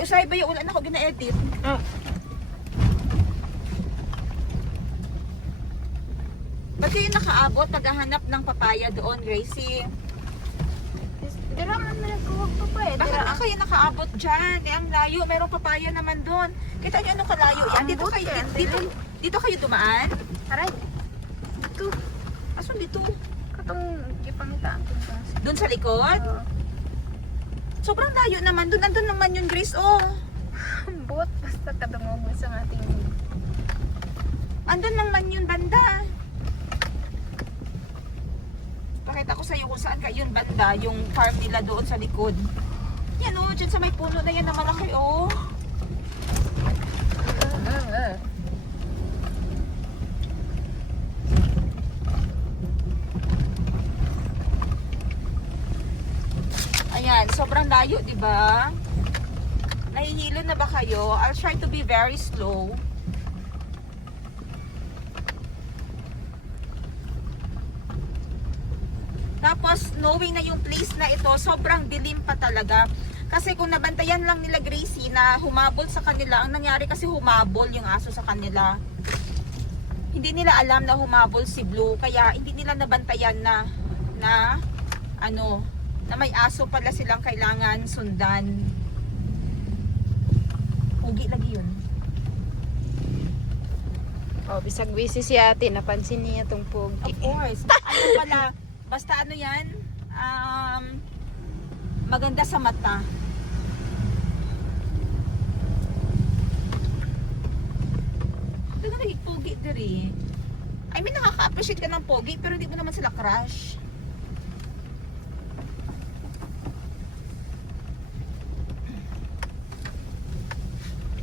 Usay ba yung ulan ako gina-edit? Ba't kayo nakaabot paghahanap ng papaya doon, Gracie? Dira man na nagkuwag pa pa eh. Bakit na kayo nakaabot dyan? Eh, ang layo, merong papaya naman doon. Kita niyo anong kalayo yan? Dito Ambot kayo, yan, dito kayo dumaan? Aray. Dito. Asan dito? Katong gipangita ang tumbas. Doon sa likod? Sobrang layo naman. Doon, nandun naman yung Grace, oh. Ambot. Basta kadungo mo sa ating... Andun naman yung banda. Pakita ko sa iyo kung saan kayo yung banda, yung farm nila doon sa likod. Yan oh, dyan sa may puno na yan na malaki oh. Ayan, sobrang layo, di ba? Nahihilo na ba kayo? I'll try to be very slow. Tapos, knowing na yung place na ito, sobrang dilim pa talaga. Kasi kung nabantayan lang nila Gracie na humabol sa kanila, ang nangyari kasi humabol yung aso sa kanila. Hindi nila alam na humabol si Blue, kaya hindi nila nabantayan na may aso pala silang kailangan sundan. Hugi lagi yun. Oh, bisag busy si ate. Napansin niya tong pogi. Of course. Ano pala, basta ano yan, maganda sa mata. Ito na naging pogi diri. I mean, nakaka-appreciate ka ng pogi, pero hindi mo naman sila crush.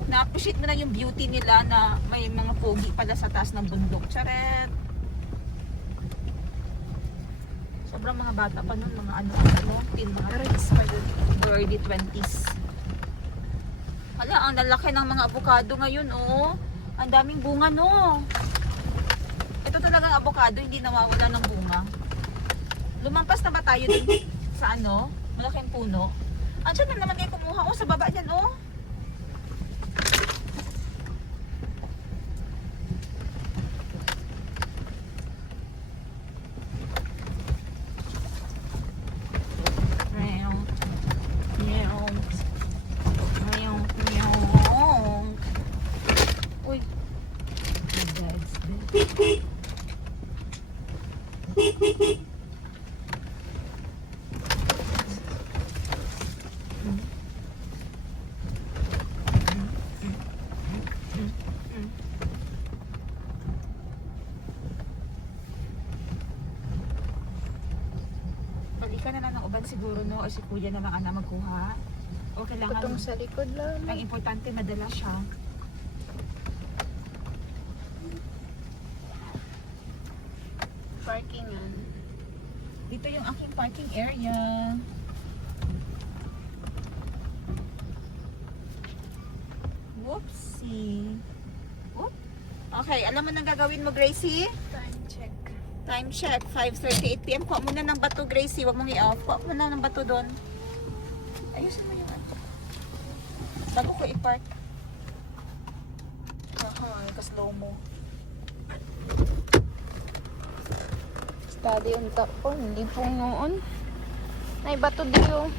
Na-appreciate mo na yung beauty nila na may mga pogi pala sa taas ng bundok. Charet! Sobrang mga bata pa nun, mga mga early 20s. Wala, ang lalaki ng mga avocado ngayon, oh. Ang daming bunga, no. Ito talagang avocado, hindi nawawala ng bunga. Lumampas na ba tayo dun sa malaking puno? Andiyan na naman kayo kumuha, oh, sa baba dyan, oh. Balikan na lang ng uban siguro, no? O si kuya na lang ana magkuha. O kailangan, Katong sa likod lang. ang importante madala siya. Parkingan. Dito yung aking parking area. Whoopsie. Whoop. Okay, alam mo nang gagawin mo, Gracie? Time check. Time check, 5:38 PM. Kuha muna ng bato, Gracie. Huwag mong i-off. Kuha muna ng bato doon. Ayusin mo yung bago ko i-park. Ka-slow mo. Study unta po. Hindi po noon. Ay, bato dito.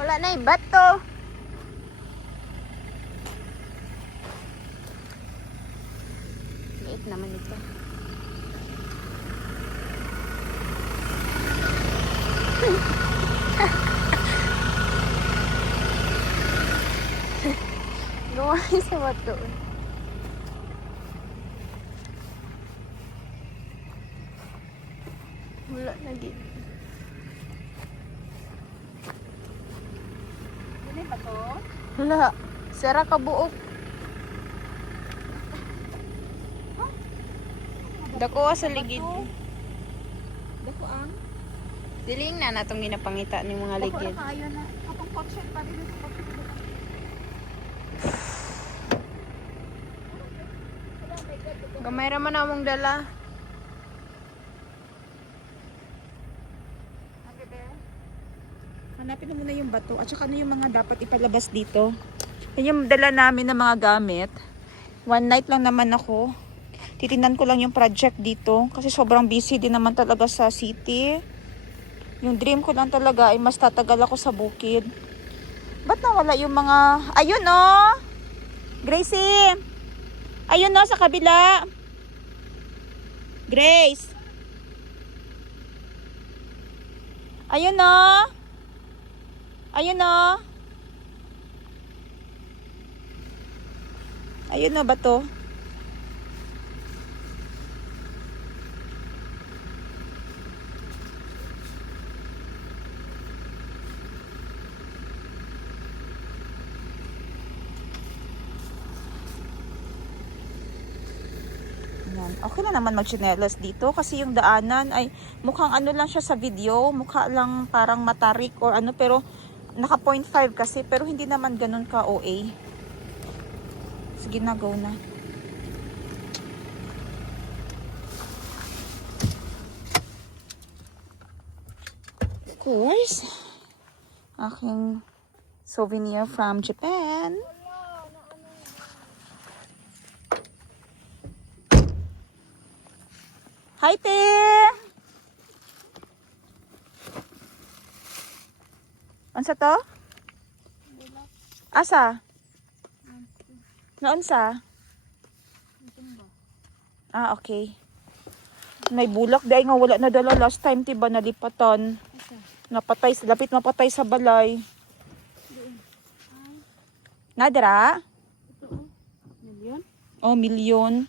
Wala na bato. Liit naman ito. Gawa sa bato. Wala na gid. Dili ba to? Wala. Sara ka buok. Dako sa ligid. Dako ang. Diling na natong ginapangita ni mga ligid. Dako kayo na. Kapag kotse pa rin sa kotse. Gamay ra man among dala. Hanapin mo muna yung bato at saka ano yung mga dapat ipalabas dito. Yan yung dala namin ng mga gamit. One night lang naman ako. Titingnan ko lang yung project dito kasi sobrang busy din naman talaga sa city. Yung dream ko lang talaga ay mas tatagal ako sa bukid. Ba't nawala yung mga... Ayun oh! Gracie! Ayun oh, sa kabila! Grace! Ayun oh! Ayun oh! Ayun oh, bato. Yan. Okay na naman mag-chinelas dito kasi yung daanan ay mukhang ano lang siya sa video, mukha lang parang matarik or ano, pero naka 0.5 kasi, pero hindi naman ganun ka OA. Sige na, go na. Of course, aking souvenir from Japan. Hi, te! Unsa to? Asa? Naunsa? Ah, okay. May bulak dahil nga wala na dala last time, tiba nalipatan. Napatay, lapit mapatay sa balay. Nadara? Milyon? Oh, milyon.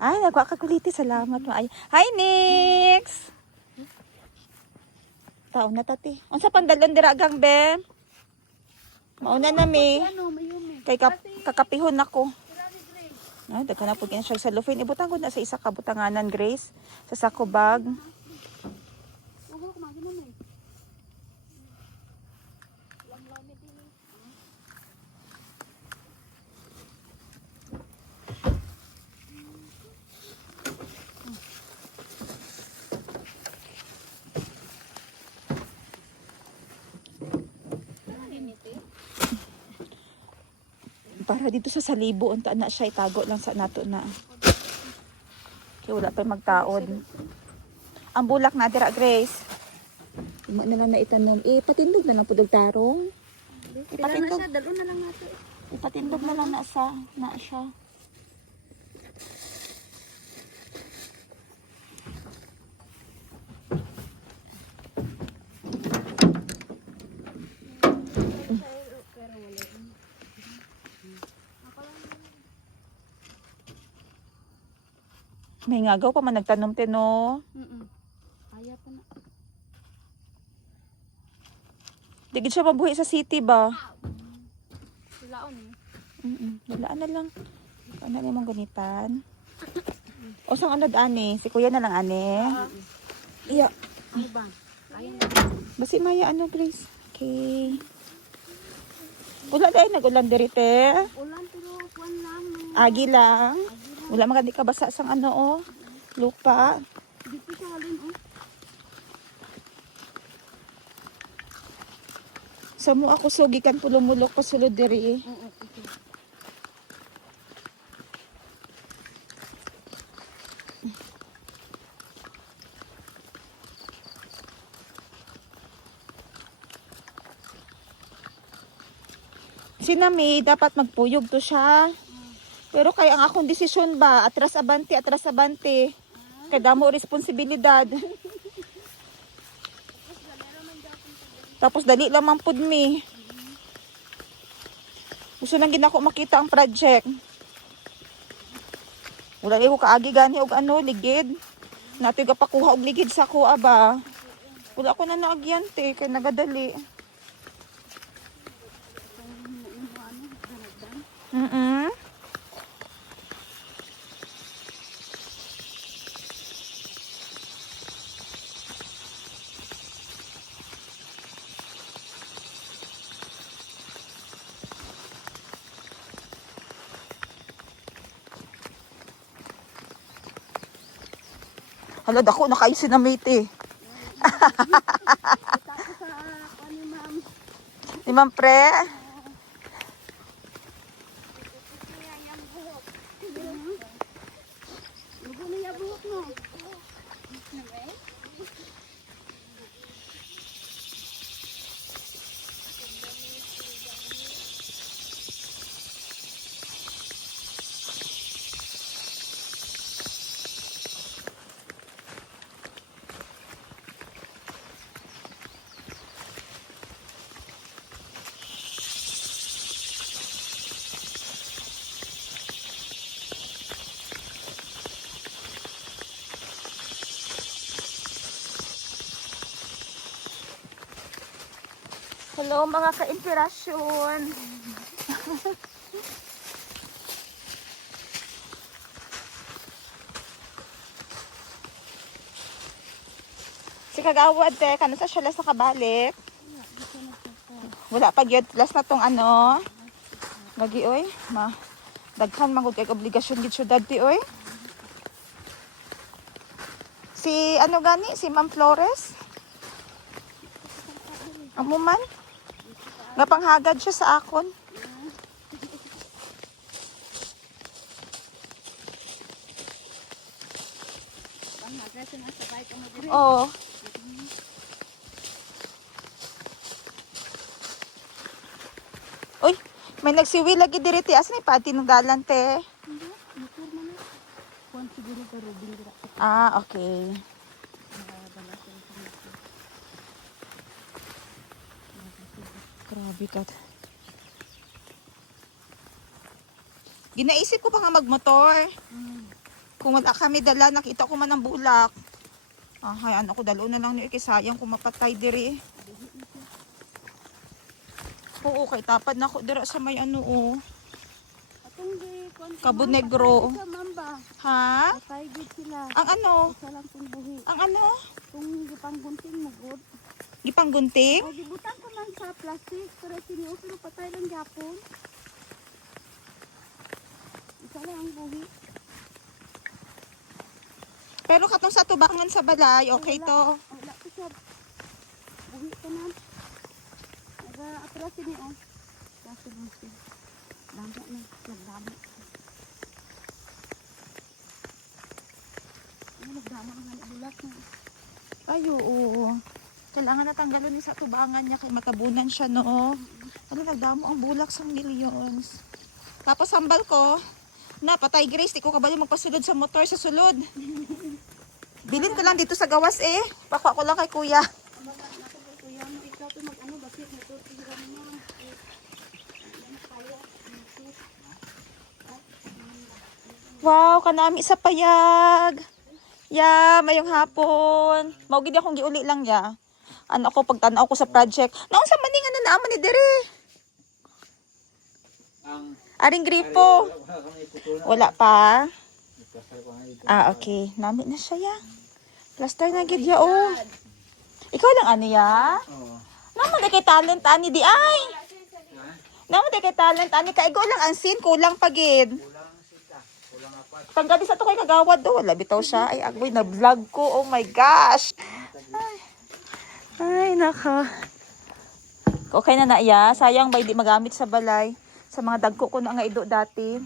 Ay, nagkakakulitis. Salamat. Hi, Nix! Tao na tati. Ang sa pandalon diragang, be? Mauna na, me. Kay kakapihon ako. Ay, dagka na po siya sa lufin. Ibutang ko na sa isa kabutanganan, Grace. Sa sako bag. Para dito sa salibo, unta na siya, itago lang sa nato na. Kaya wala pa magtaod. Ang bulak na dira, Grace. Imo na lang na itanom. Patindog na lang po tarong. Ipatindog. Dalo na lang nato. Ipatindog na lang na siya. May ngagaw pa man nagtanom tino. Kaya pa na. Digid siya mabuhi sa city ba? Silaon eh. Walaan na lang. Ano naman ganitan? O sang ano ani? Si kuya na lang ani. Iya. Ano ba? Kaya na. Basi maya ano, Grace? Okay. Wala dahil nag-ulan dirite. Ulan pero kuwan lang. Agi lang. Wala mga di ka basa sang ano oh. Lupa. Dito siya halin oh. Sa mo ako sugikan pulumulok pa sulod diri. Oo, okay. Si Nami, dapat magpuyog to siya. Pero kaya ang akong desisyon ba, atras abante. Kaya damo responsibilidad. Tapos dali lang man pud mi. Gusto nang ginako makita ang project. Wala ko kaagi gani og ano, ligid. Nato gapakuha og ligid sa kuha ba. Wala ko na naagyante, kaya nagadali. Hala, dako na kayo sinamite. Ni Ma'am Pre. Hello mga ka-inspirasyon. Si Kagawad te, kano sa siya sa kabalik? Wala pa gyud last na tong ano. Lagi oy, daghan magud kay obligasyon gid syudad ti oy. Si ano gani, si Ma'am Flores? Amuman? Gapanghagad siya sa akon. Oo. Uy, may nagsiwi lagi diri ti asan ni pati ng dalan te. Ah, okay. Grabe ka. Ginaisip ko pa nga magmotor. Kung wala kami dala, nakita ko man ang bulak. Ah, hayaan ako dalo na lang ni kay sayang kung mapatay diri. Oo, kay tapad na ako dira sa may ano oh. Cabo Negro. Ha? Ang ano? Ang ano? Kung gipanggunting mo gud. Gipanggunting? Ay gibutan ko man sa plastic pero siniyo pero patay lang gyapon. Isa lang ang buhi. Pero katong sa tubangan sa balay, okay to. Wala ko siya. Buhi ka na. Atras ini oh. Kasi mo siya. Damo na. Nagdamo. Nagdamo ang bulat na. Ay, oo. Kailangan na tanggalin sa tubangan niya kay matabunan siya, no? Ano, nagdamo ang bulak sa millions. Tapos sambal ko, na patay Grace, di ko kabali magpasulod sa motor sa sulod. Bilin ko lang dito sa gawas eh. Pakwa ko lang kay kuya. Wow, kanami sa payag. Ya, mayong hapon. Maugid akong giuli lang ya. Ano ko pagtanaw ko sa project. Naunsa man ni nga na naaman ni diri. Aring gripo. Wala pa. Ah, okay. Nami na siya ya. Plaster na gid ya oh. Ikaw lang ano ya? Naman kay talent ani di ay. Naman kay talent ani kay go lang ang scene kulang pagid. Tanggali sa to kay Kagawad do, wala bitaw siya. Ay agboy na vlog ko. Oh my gosh. Ay naka. Okay na na iya. Sayang bay di magamit sa balay. Sa mga dagko ko na nga ido dati.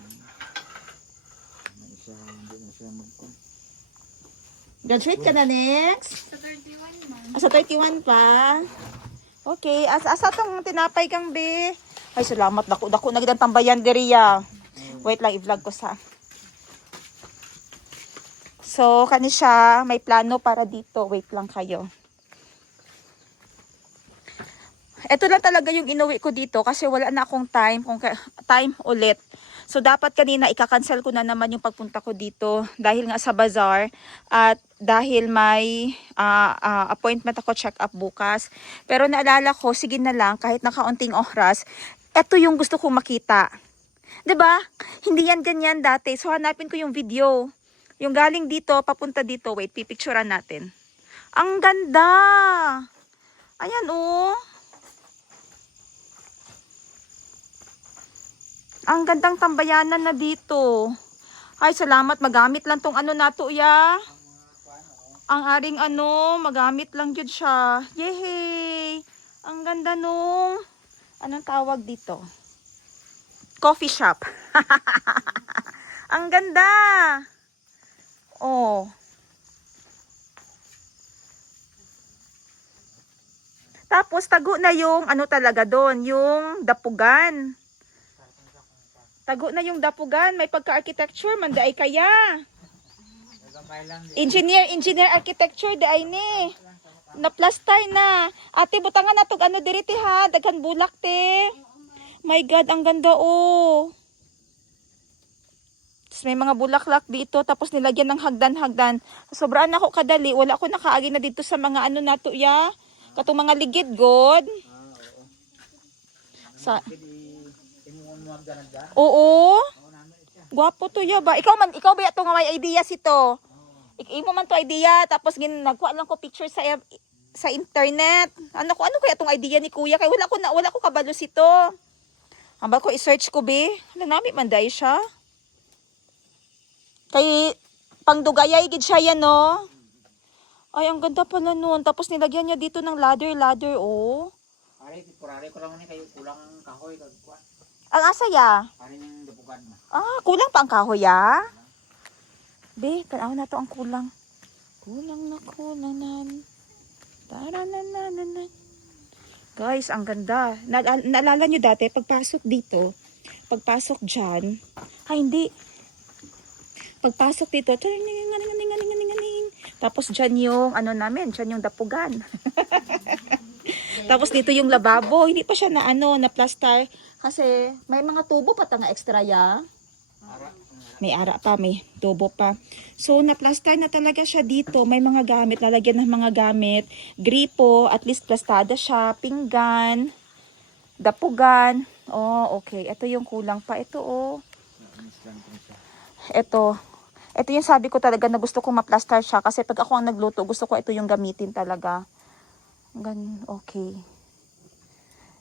Graduate ka na next? Sa 31 man. Sa 31 pa? Okay. Asa tong tinapay kang be? Ay salamat. Dako na gidang tambayan diri ya. Wait lang i-vlog ko sa. So, kani siya, may plano para dito. Wait lang kayo. Ito lang talaga yung inuwi ko dito kasi wala na akong time ulit. So, dapat kanina ika-cancel ko na naman yung pagpunta ko dito dahil nga sa bazaar. At dahil may appointment ako, check up bukas. Pero naalala ko, sige na lang, kahit nakaunting oras, eto yung gusto kong makita. 'Di ba? Hindi yan ganyan dati. So hanapin ko yung video. Yung galing dito, papunta dito. Wait, pipicturean natin. Ang ganda! Ayan oh. Ang gandang tambayanan na dito. Ay, salamat. Magamit lang tong ano na to, ya. Ang aring ano, magamit lang yun siya. Yehey! Ang ganda nung, anong tawag dito? Coffee shop. Ang ganda! Oh. Tapos, tago na yung, ano talaga doon, yung dapugan. Tago na yung dapugan. May pagka-architecture, manda ay kaya. Engineer architecture, di ay ni. Na-plaster na. Ate, butangan na tog ano diriti ha. Daghan bulak, te. My God, ang ganda, oh. Tapos may mga bulaklak dito. Tapos nilagyan ng hagdan-hagdan. Sobraan ako kadali. Wala ako nakaagi na dito sa mga ano nato, ya. Katong mga ligid, God. Sa... Oo. Gwapo to ya ba? Ikaw ba ito nga may idea sito? Imo man to idea tapos nagkuha lang ko picture sa internet. Ano kaya tong idea ni Kuya kay wala ko kabalo sito. Hambal ko i-search ko be. Nami man dai siya. Kay pangdugayay gid siya yan no. Ay ang ganda pala noon. Tapos nilagyan niya dito ng ladder oh. Ari temporary ko lang ni kayo kulang kahoy kag kuan. Ang asaya? Ari ning dapugan na. Kulang pa ang kahoy, ya? Be, tanaw na to ang kulang. Kulang na. Taranananan. Guys, ang ganda. Naalala nyo dati, pagpasok dito, pagpasok dyan, hindi. Pagpasok dito, tapos dyan yung, dyan yung dapugan. Tapos dito yung lababo, hindi pa siya na plaster. Kasi may mga tubo pa nga extra ya. May ara pa, may tubo pa. So na-plaster na talaga siya dito. May mga gamit, lalagyan ng mga gamit. Gripo, at least plastada siya. Pinggan, dapugan. Oh, okay. Ito yung kulang pa. Ito oh. Ito yung sabi ko talaga na gusto kong ma-plaster siya. Kasi pag ako ang nagluto, gusto ko ito yung gamitin talaga. Ganun, okay.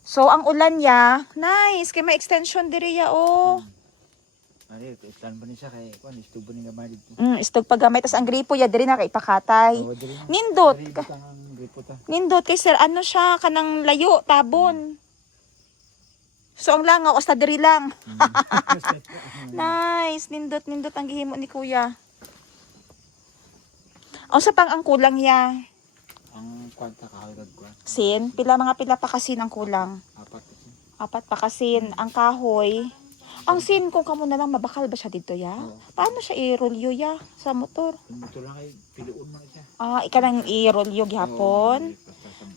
So, ang ulan niya, nice. Kaya may extension diri ya, oh. Ari, islan ba ni siya kay kuan istubo ni gamay dito. Istog pagamay. Tas ang gripo ya, diri na kay ipakatay. Nindot. Nindot kay sir, ano siya, kanang layo, tabon. So, ang langaw, asta diri lang. Nice. Nindot ang gihimo ni kuya. O, sa pang ang kulang ya. Ang kwanta kahoy kag kuan. Mga pila pa kasin ang kulang. Apat pa kasin ang kahoy. Ang sin kung kamo na lang mabakal ba siya dito ya? Paano siya i-rolyo ya sa motor? Yung motor lang kay piluon man siya. Ika nang i-rolyo gihapon.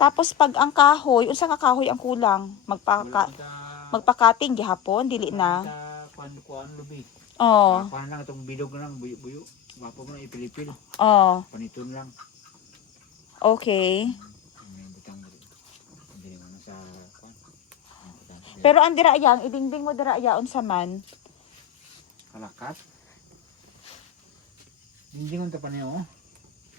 Tapos pag ang kahoy, unsa nga kahoy ang kulang? Magpakating gihapon, dili na. Kuan lubi. Oh. Kuan lang itong bilog lang buyo-buyo. Wapo mo na ipilipil. Oh. Paniton lang. Okay. Hindi naman sa kuan. Pero ang diraya, ang idingding mo diraya unsa man? Kalakat. Hindi man ta pa niyo.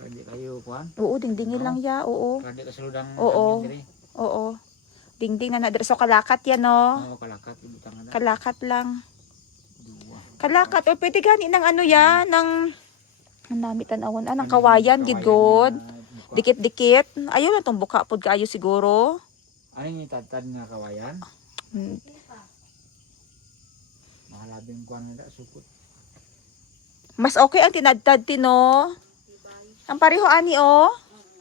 Pwede kayo kuan. Oo, dingdingin lang ya, oo. Pwede ka suludang. Oo. Dingding na so kalakat yan no. Oo, kalakat ibutang na. Kalakat lang. Kalakat o pwede gani ng ano ya, ng ang dami tanawon ng kawayan gid god. Dikit-dikit. Ayaw na itong buka pod kaayo siguro. Ay, tatad nga kawayan. Mahalabing kuan na sukot. Mas okay ang tinadtad tino. Ang pareho ani oh.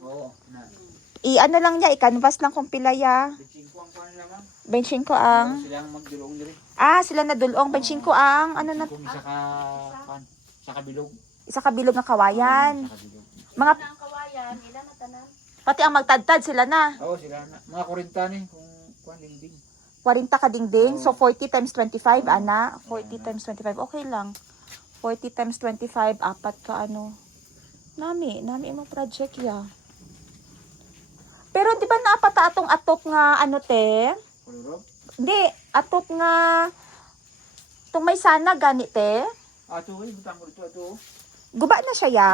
Oo. Ano lang niya, i-canvas lang kung pila ya. 25 ang kuan lamang. 25 ang. Silang magdulong diri. Sila na dulong 25 ang ano na Kung isa ka kuan, sa kabilog. isa ka bilog na kawayan. Sa kabilog. Mga Ang kawayan, ilan na tanan? pati ang magtadtad sila na. Oo, sila na. Mga 40 ni kung kuan dingding. 40 ka dingding. So 40 times 25 ana. 40 times 25 okay lang. 40 times 25 apat ka ano. Nami mo project ya. Pero di ba napata atong atop nga ano te? Kulurog? Hindi, atop nga itong may sana gani te. Ato, butang ko dito, ato. Guba na siya ya?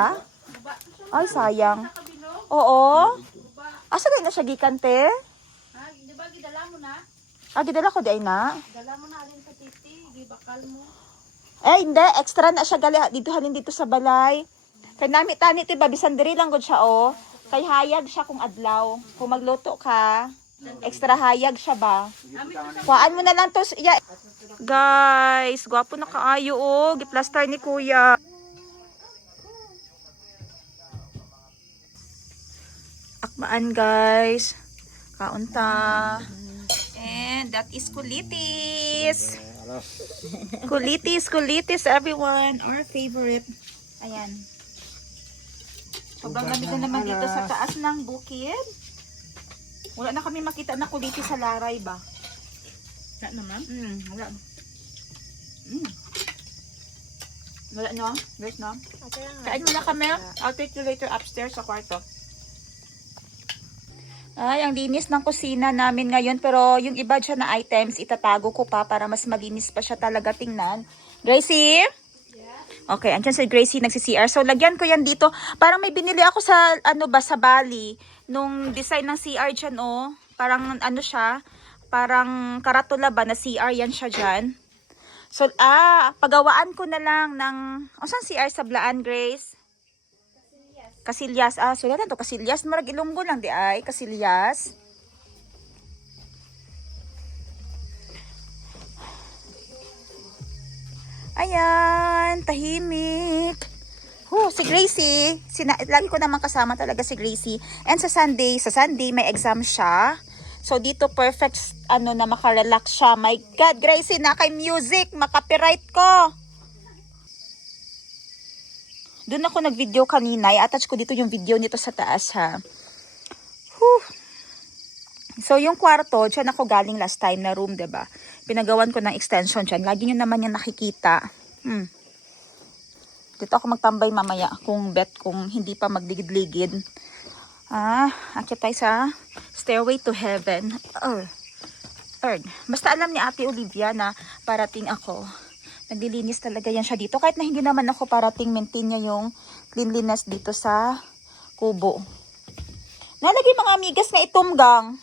Ay, sayang. Oo. Asa na siya gikan te? Ha, di ba gidala mo na? Ah, gidala ko di ay na. Dala mo na alin sa titi, gibakal mo. Eh, hindi. Extra na siya gali. Dito halin dito sa balay. Kay nami tani ti ba bisan diri lang gud siya oh. Kay hayag siya kung adlaw. Kung magluto ka, extra hayag siya ba? Kuhaan mo na lang to. Yeah. Guys, gwapo na kaayo oh. Giplaster ni kuya. Akbaan guys. Kaunta. And that is kulitis. Kulitis everyone. Our favorite. Ayan. Sobrang lamig na naman dito sa taas ng bukid. Wala na kami makita na kulitis sa laray ba? Wala naman. Wala. Wala no? There's no? Kain muna kami. I'll take you later upstairs sa kwarto. Ay, ang linis ng kusina namin ngayon. Pero yung iba dyan na items, itatago ko pa para mas malinis pa siya talaga tingnan. Gracie? Okay, andyan si Gracie nagsi-CR. So, lagyan ko yan dito. Parang may binili ako sa, ano ba, sa Bali. Nung design ng CR dyan, oh. Parang, ano siya, parang karatula ba na CR yan siya dyan. So, pagawaan ko na lang ng, saan CR sa Blaan, Grace? Casillas. So yan to Casillas. Marag Ilonggo lang di ay. Casillas. Ayan. Tahimik. Si Gracie. Lagi ko naman kasama talaga si Gracie. And sa Sunday may exam siya. So dito perfect na makarelax siya. My God, Gracie, na kay music. Makapiright ko. Doon ako nag-video kanina. I-attach ko dito yung video nito sa taas ha. So yung kwarto, dyan ako galing last time na room, diba? Pinagawan ko ng extension dyan. Lagi nyo naman yan nakikita. Dito ako magtambay mamaya kung hindi pa magligid-ligid. Akit tayo sa Stairway to Heaven. Basta alam ni Ate Olivia na parating ako. Naglilinis talaga yan siya dito. Kahit na hindi naman ako parating, maintain niya yung cleanliness dito sa kubo. Nalagay mga amigas na itom, gang.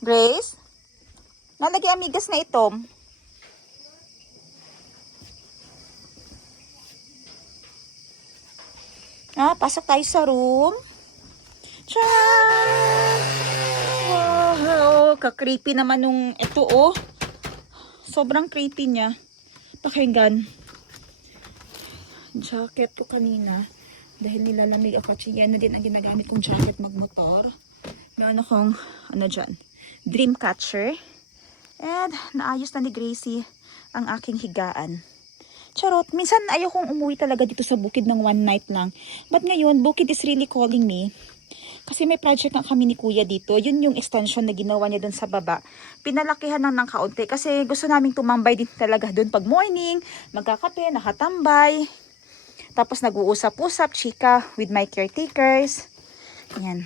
Grace? Nalagay amigas na itom. Pasok tayo sa room. Tcharam! Wow! Ka-creepy naman nung ito, oh. Sobrang creepy niya. Pakinggan. Jacket ko kanina. Dahil nilalamig ako. Yan na din ang ginagamit kong jacket magmotor. Meron akong, dyan, dream catcher. And naayos na ni Gracie ang aking higaan. Charot, minsan ayaw kong umuwi talaga dito sa bukid ng one night lang. But ngayon, bukid is really calling me. Kasi may project na kami ni Kuya dito. Yun yung extension na ginawa niya dun sa baba. Pinalakihan lang ng kaunti. Kasi gusto naming tumambay din talaga dun pag morning. Magkakape, nakatambay. Tapos nag-uusap-usap, chika with my caretakers. Yan.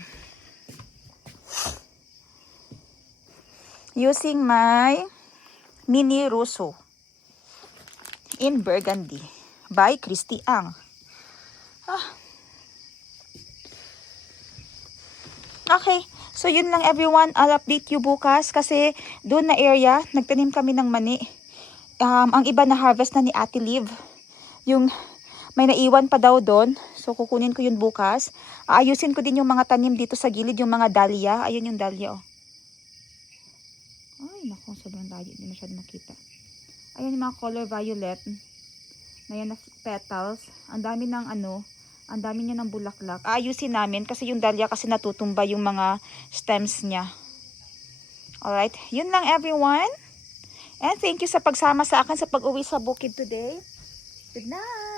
Using my mini Russo. In Burgundy by Christy Ang. Okay, so yun lang everyone. I'll update you bukas kasi doon na area, nagtanim kami ng mani. Ang iba na harvest na ni Ate Liv. Yung may naiwan pa daw doon. So kukunin ko yun bukas. Aayusin ko din yung mga tanim dito sa gilid, yung mga dahlia. Ayun yung dahlia, oh. Ay, naku, sobrang dahlia. Hindi masyado makita. Ayan yung mga color violet. Na yan na petals. Ang dami ng ang dami niya ng bulaklak. Ayusin namin kasi yung dahlia kasi natutumba yung mga stems niya. Alright. Yun lang everyone. And thank you sa pagsama sa akin sa pag-uwi sa bukid today. Good night.